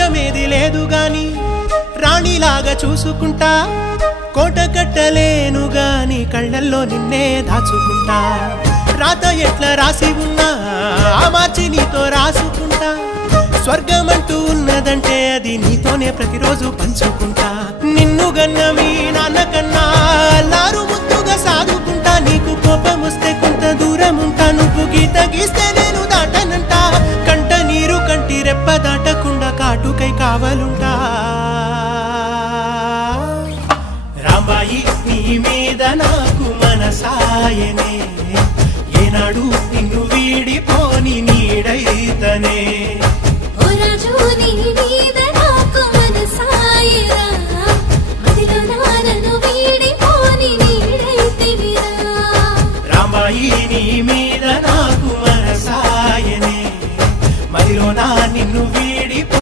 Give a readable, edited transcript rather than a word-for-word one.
రాజ్యమేది లేదు గాని రాణిలాగా చూసుకుంటా కోట కట్టలేను గాని కళ్ళల్లో నిన్నే దాచుకుంటా రాత ఎట్లా రాసి ఉన్నా మార్చి నీతో రాసుకుంటా స్వర్గమంటూ ఉన్నదంటే అది నీతోనే ప్రతిరోజు పంచుకుంటా నిన్ను గన్న మీ నాన్న కన్నా అల్లారు ముద్దుగా సాదుకుంటా నీకు కోపం వస్తే కొంత దూరం ఉంటా నువ్వు గీత గీస్తే నేను దాటనంట కంట నీరు కంటి రెప్ప దాటకుండా కాటుకై కావలుంటా రాంబాయి నీ మీద నాకు మనసాయనే ఏనాడు నిన్ను వీడిపోని నీడైతనే ఓ రాజు నీ